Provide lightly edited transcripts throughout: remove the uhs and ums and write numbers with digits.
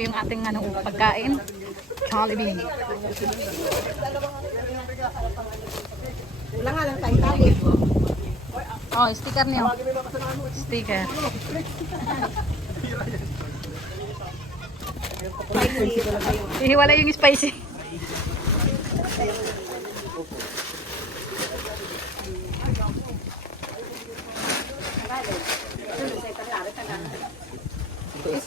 po yung ating ano, pagkain. Jollibee. Wala nga lang tayo tali. Oh, sticker niyo. Sticker. Ihiwala yung spicy.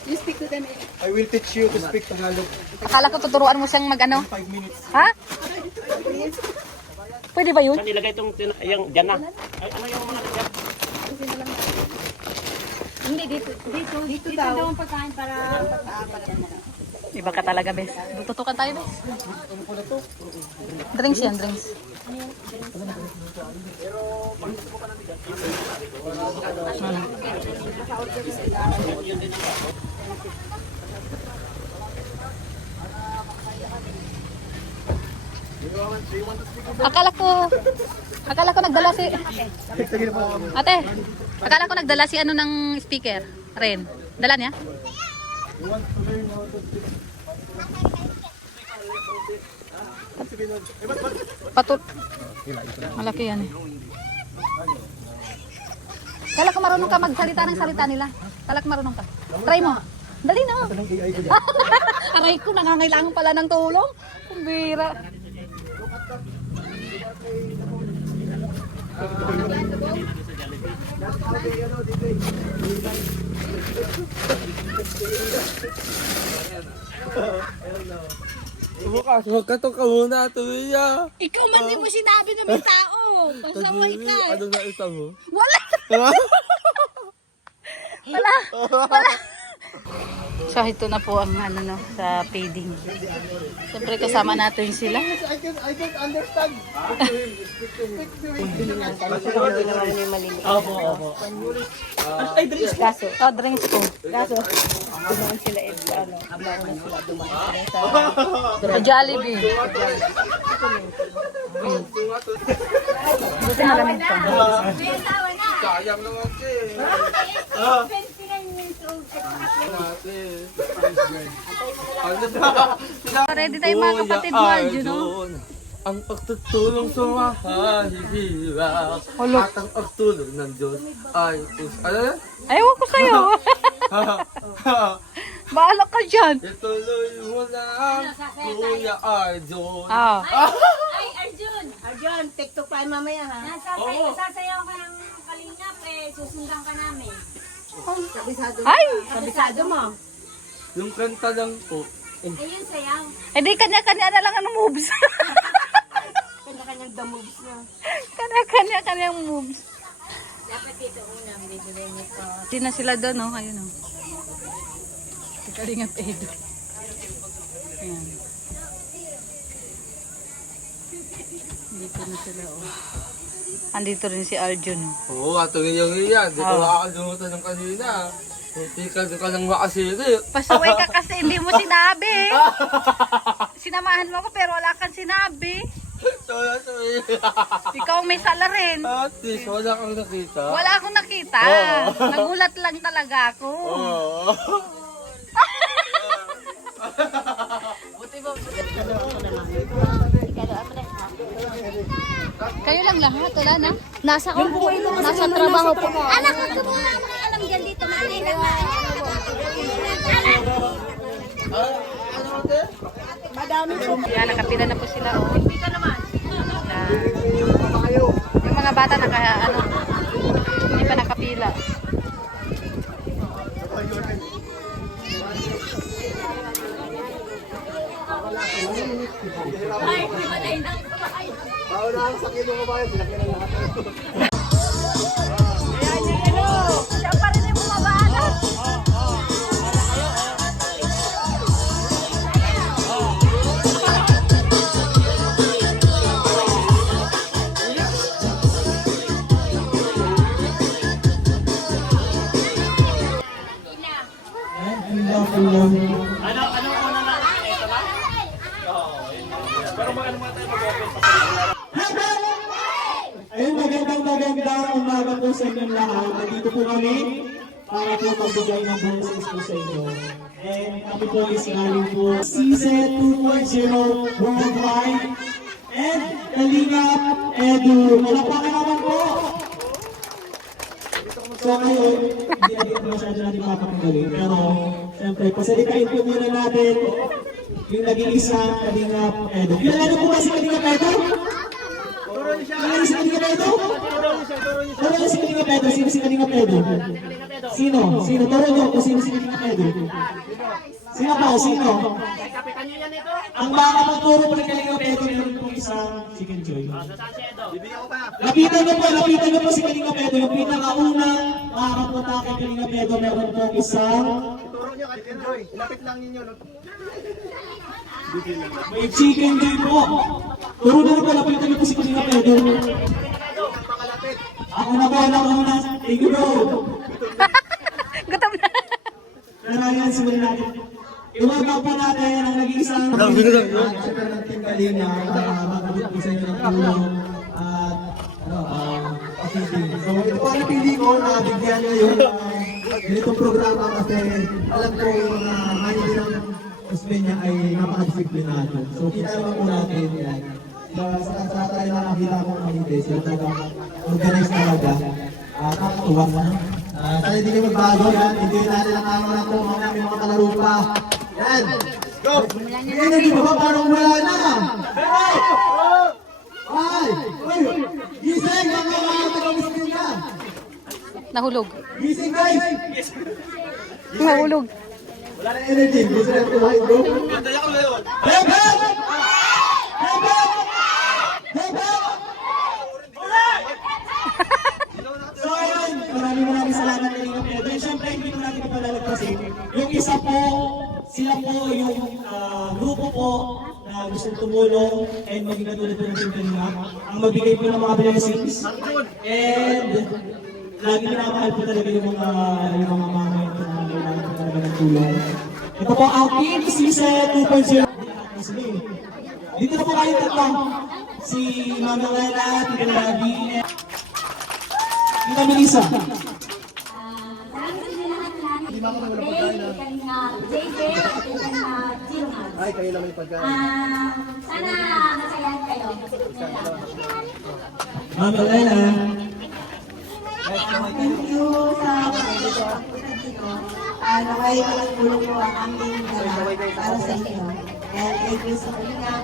You speak to them. I will teach you to speak Tagalog. Akala ko tuturuan mo siyang mag-ano. 5 minutes. Ha? Pwede ba yun? Saan nilagay itong yung dyan na? Ay, ano yung mga dyan? Hindi, dito daw ang pagkain para pagkaapat na lang. Iba ka talaga, bes. Tutukan tayo, bes. Drinks yan, drinks. Akala ko nagdala si Ate, akala ko nagdala si ano ng speaker. Ren. Dala niya? Patut. Malaki yan eh. Kala ko marunong ka magsalita ng salita nila. Kala ko marunong ka. Try mo. Dali na. Aray ko, nangangailangan pala ng tulong. Kumbira. Bukas, magkatok ka muna, tuloy. Ikaw man din mo sinabi na may tao. Pasaway ka. Ano na ito mo? Wala. Wala. So ito na po ang ano no sa feeding. Siyempre kasama natin sila. I don't understand. Opo. Ay, drinks kaso. Oh, drinks po. Kaso, dumaan sila ano, habang na sila dumaan sa Jollibee. Buti malamig pa. Sayang naman siya. Ready tayo mga kapatid mo, Arjun, no? Ang pagtutulong sa mahihirap at ang pagtulong ng Diyos ay ano na? Ayaw ko sa'yo. Bahala ka dyan. Ituloy mo lang, Kuya Arjun. Ah. Ay, Arjun! Arjun, TikTok pa mamaya ha. Sasayaw ka ng kalingap susundan ka namin. Kabisado mo. Ay! Kabisado mo. Yung kanta lang po. Ayun, sayaw. Eh di kanya-kanya na lang ang moves. Kanya-kanyang the moves na. Kanya-kanya ang moves. Dapat dito unang bibili nito. Hindi na sila doon, no? Ayun, no? Kalingap Edo. Ayan. Dito na sila, oh. Andito rin si Arjun, oh. Oo, katuloy yung iyan. Di ko makakalimutan ng kanina. Hindi ka lang makasiri. Pasaway ka kasi hindi mo sinabi. Sinamahan mo ako pero wala kang sinabi. Sorry. Ikaw ang may sala rin. Ate, wala kang nakita. Wala akong nakita. Nagulat lang talaga ako. Oo. Kayo lang lahat, wala na? Nasa trabaho po. Anak, huwag ka muna alam dyan dito. Malay lang na. Madami po. Yan, nakapila na po sila, oh. Yung mga bata hindi pa nakapila. Bawal na ang sakit ng kabayan. Sinakyan na lahat. Siya pa rin yung bumabaanan. Ano una na? Ito na? Oo. Pero magano muna tayo mag-open pa sa Ayun, magandang umaga po sa inyong lahat. Nandito po kami para po magbigay ng blessings po sa inyo. And kami po is galing po Season 2.0 Worldwide and Kalingap Edu. Malapakan naman po! So ngayon, hindi natin masyado natin mapapagaling. Pero, siyempre, pasalikain po muna natin yung nag-iisang Kalingap Edu. Kilala po ba si Kalingap Edu? Kilala si Kalingap Edu? Kilala si Kalingap Edu? Sino si Kalingap Edu? Sino? Sino? Turo nyo kung sino si Kalingap Edu. Sino po? Sino? Ang mga magturo po ng Kalingap Edu, meron po isang chicken joy. Lapitan nyo po si Kalingap Edu. Yung pinakaunang makakapunta kay Kalingap Edu, meron po isang may chicken joy po. Turo na po, lapitan nyo po si Kalingap Edu. Ako na po. Thank you bro. Gutom na. Pero yan, simulan natin. Iwagaw po natin ang nag-iisang super ng Team Kalinga para makabit po sa inyo ng tulong at pakiting. So ito po ang napili ko na bigyan ngayon ganitong programa kasi alam ko mga din ng Osmeña ay napaka-disiplinado. So kita naman po natin yan. Sa kasata nila nakita ko ng hindi, sila talagang organized talaga. Kakatuwa na. Sana hindi kayo magbago yan. Hindi natin ang camera po. Mga may mga kalaro pa. Yan. Go! Energy ba ba? Parang wala na. Ay! Gising! Mga taga-miskin na. Nahulog. Gising guys! Nahulog. Wala na energy. Gusto na kumain bro. Hep! Hep! Hep! Hep! So ayun, maraming salamat na rin kayo. Then syempre, hindi ko natin ipalalagpasin. Yung isa po, sila po yung grupo po na gustong tumulong and maging katulad po ng Team Kalinga. Ang magbigay po ng mga blessings. And lagi minamahal po talaga yung mga mamay po na kailangan po talaga ng tulong. Ito po ang Team Season 2.0. Dito na po kayo tatlo. Si Mama Wela, Tita Labi, Tita Melissa. Ay, kayo naman yung pagkain. Sana masayahan kayo. Mama Wela. Thank you sa pagpunta dito. Naway walang tulong po ang aming dala para sa inyo. And thank you sa Kalinga,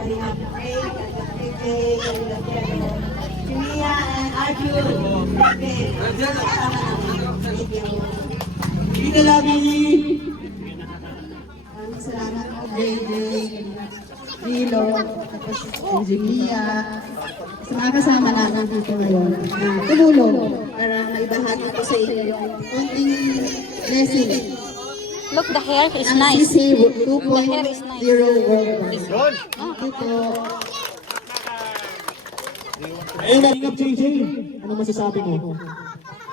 Kalinga Pray, Kalinga PJ, Kalinga Pedro, Julia and Arjun. Thank you. Tita Labi. Maraming salamat po, JJ, Rilo, tapos Julia, sa mga kasama namin dito ngayon na tumulong para maibahagi ko sa inyo yung konting blessing. Look, the hair is Ang nice. CC The hair is nice. 2.0 Worldwide. Thank you po. Ayun, Kalingap JJ. Ano masasabi mo?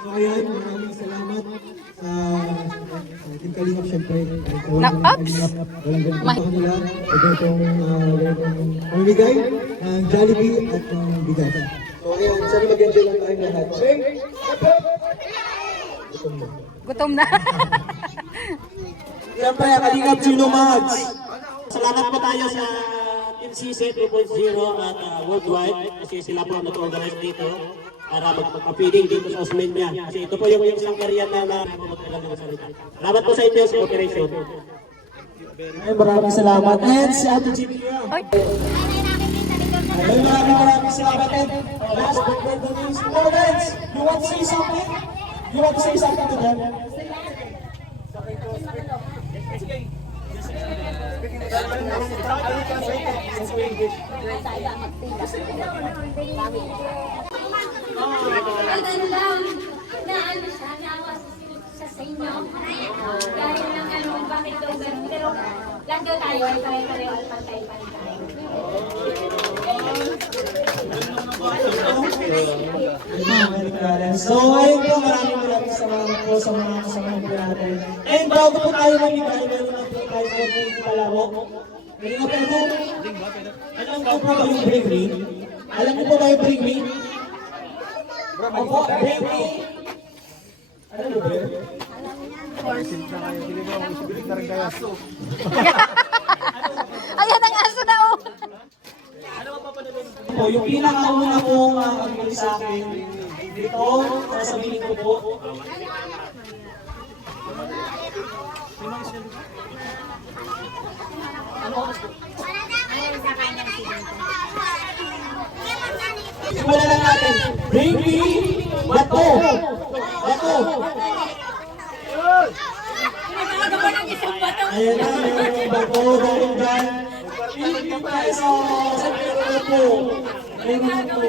So ayun, maraming salamat sa Team Kalingap syempre. Ups! Walang ganito pa kanila. Ito itong mamimigay ng Jollibee at ng bigas. So ayun, sana mag-enjoy lang tayo lahat. Gutom na. Siyempre, Kalingap Chino Mads. Salamat po tayo sa Team CC 2.0 at Worldwide kasi sila po nag-organize dito para magpapiling dito sa Osmeña. Kasi ito po yung isang area na magtagal ng salita. Salamat po sa inyo sa operation. Ay, maraming salamat. And si Ate Jimmy. Ay, maraming salamat. And last but not the least, Lawrence, you want to say something? You want to say something to them? Ganun lang na ano siya, naawa sa inyo. Dahil lang ano, bakit daw ganun. Pero lang daw tayo ay pare-pareho at pantay-pantay. So ayun po, maraming salamat po sa mga kasamahan po natin. And bago po tayo mamigay, meron na po tayo po palaro. Kalingap Edu, alam ko po ba yung bring me? Alam ko po ba yung bring me? Opo, bring me. Ayan ang aso na oh. Po, yung pinakauna pong magbigay sa akin dito, sasabihin ko po. Simulan lang natin. Bring me bato. Bato. Ayan na, yung bato galing dyan. Hindi tayo sa pera po. Ayan po.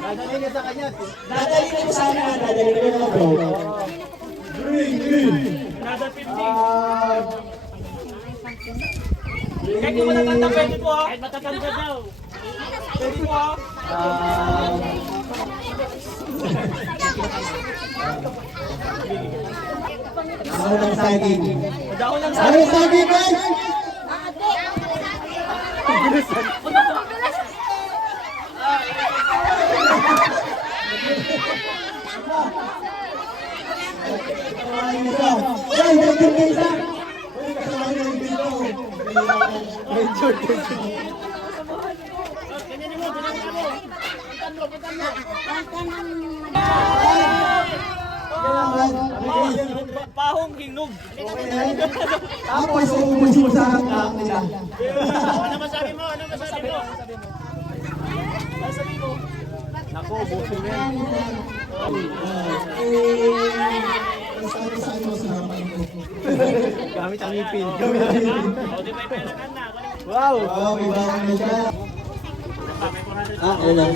Dadalhin niya sa kanya. Dadalhin niya sa kanya. Dadalhin niya naman po. Bring me. Kahit yung matatanda, pwede po ha. Kahit matatanda daw. Pwede po ha. Ako ng saging. Dahon lang sa Ako ng saging, guys! Kawain ito. Guys, nandun kayo isa. Uy, kawain na yung dito. Richard. pahong hinog. Tapos, uubos mo sa akin nila. Ano masabi mo? Ano masabi mo? Ano sabi mo? Nako, buso na yan. Saan mo sa harapan ko? Gamit ang ngipin. Gamit ang ngipin. O, di ba ipayalan na? Wow! Wow, iba ka na siya. Ano lang.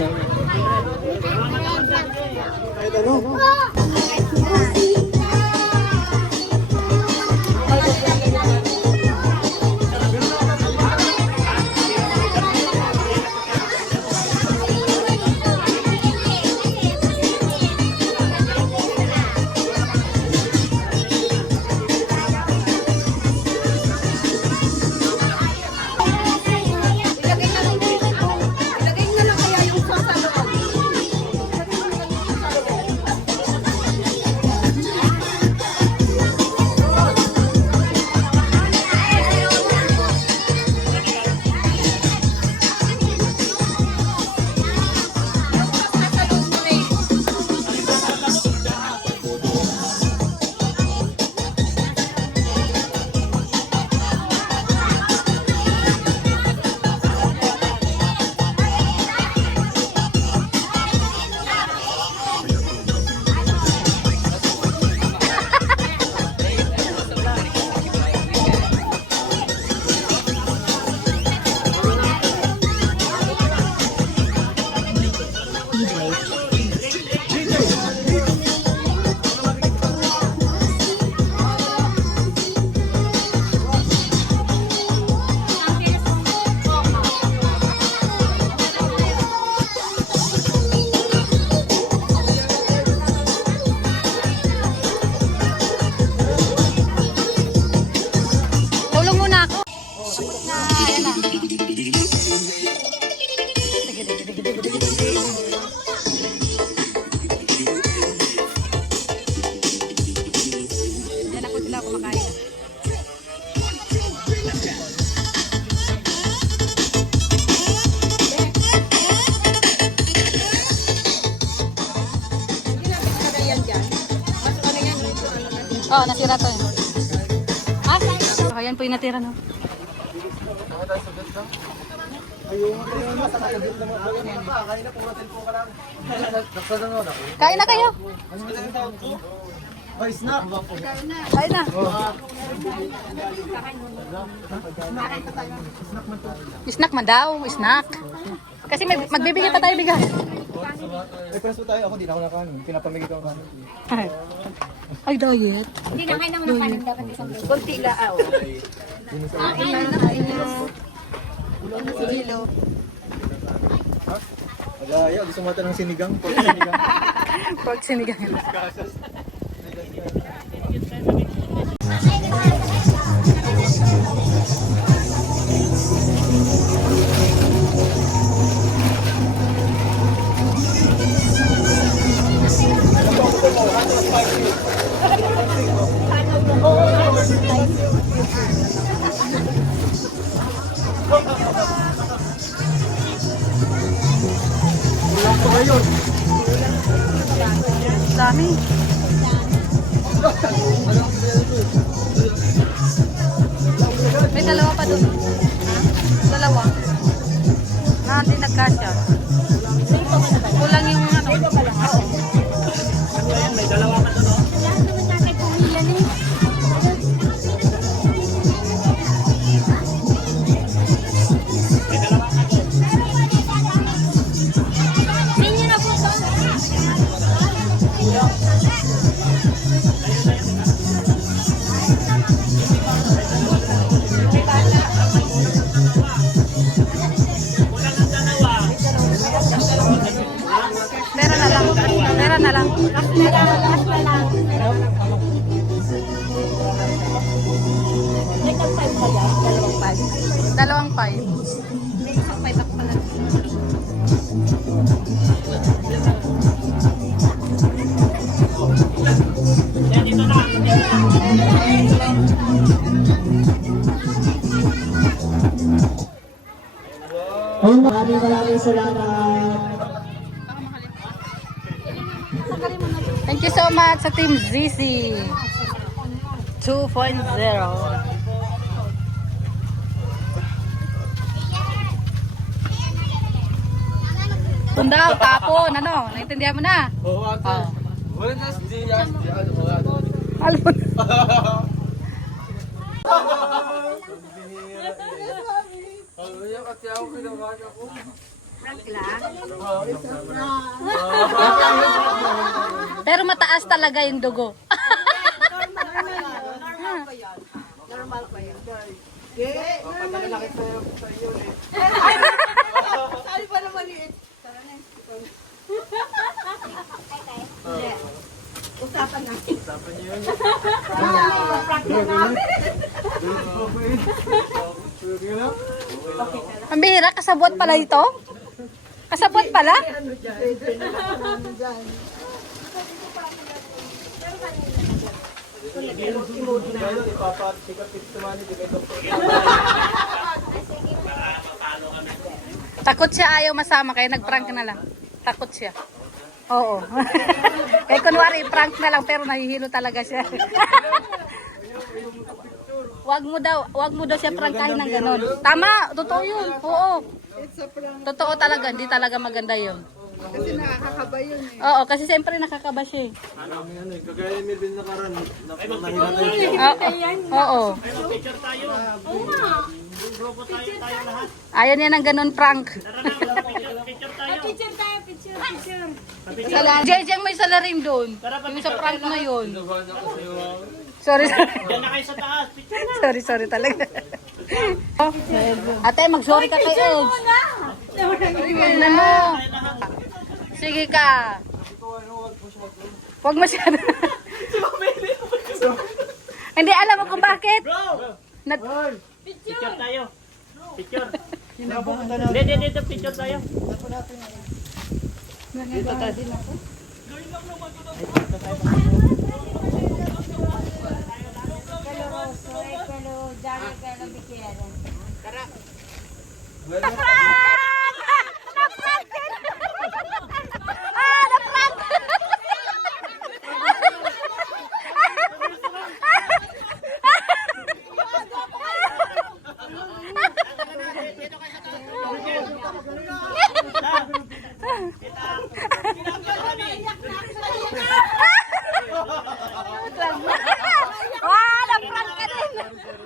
Kahit ano? Ilagay na lang kaya yung sauce sa loob. Tulong muna ako. Na, ayan na. Yan ako sila kumakain. Oh, nasira to. Ah, so, ayan po yung natira, no? Kain na kayo. Ay, snap! Kain na. Snack man daw, snack. Kasi may, magbibigay pa tayo bigas. Ay, preso tayo. Ako, di na ako nakain. Pinapamigay ko ang kanin. Ay, diet. Hindi na kayo nang nakain dapat isang beses. Kunti laaw. Agaya, gusto mo ng sinigang? Pork sinigang. Dalawang 5. Isang 5 ako pala. Maraming salamat. Thank you so much sa Team ZC 2.0. Tundaw, tapon, ano? Naintindihan mo na? Oo, ate. Oh. Wala na si Diaz. Wala na. Alam mo na. Ano yung ate ako kinakain ako? Pero mataas talaga yung dugo. Ang bihira, kasabot pala ito? Kasabot pala? Takot siya, ayaw masama kaya nag-prank na lang. Takot siya. Oo. Kaya kunwari, prank na lang pero nahihilo talaga siya. Wag mo daw siya prangkahin ng ganon. Tama, totoo yun. Oo. Totoo talaga, hindi talaga maganda yun. Kasi nakakakaba yun eh. Oo, kasi siyempre nakakaba siya eh. Kagaya may bin nakaran. Oo. Picture tayo. Grupo tayo lahat. Ayaw niya ng ganon prank. Picture tayo. Jejeng may salarim doon. Yung sa prank na yun. Sorry. Diyan na kayo sa taas. Picture na. Sorry talaga. Ate, mag-sorry ka kay Edge. Ano mo? Sige ka. Huwag masyado. Hindi alam mo kung bakit. Picture tayo. Picture. Dito picture tayo.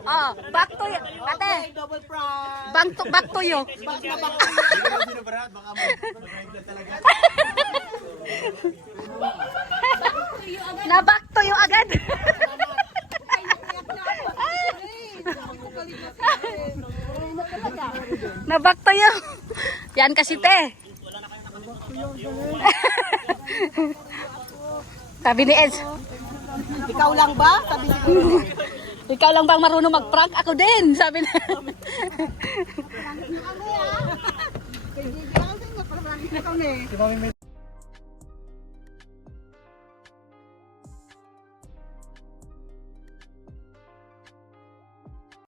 Oh, back to you. Ate. Back to you. Na back to you agad. Na back to you. Yan kasi te. Sabi ni Eds. Ikaw lang ba? Sabi ni Ikaw lang bang marunong mag-prank? Ako din, sabi na. Kay Gigi, kasi nga, parang ikaw na eh.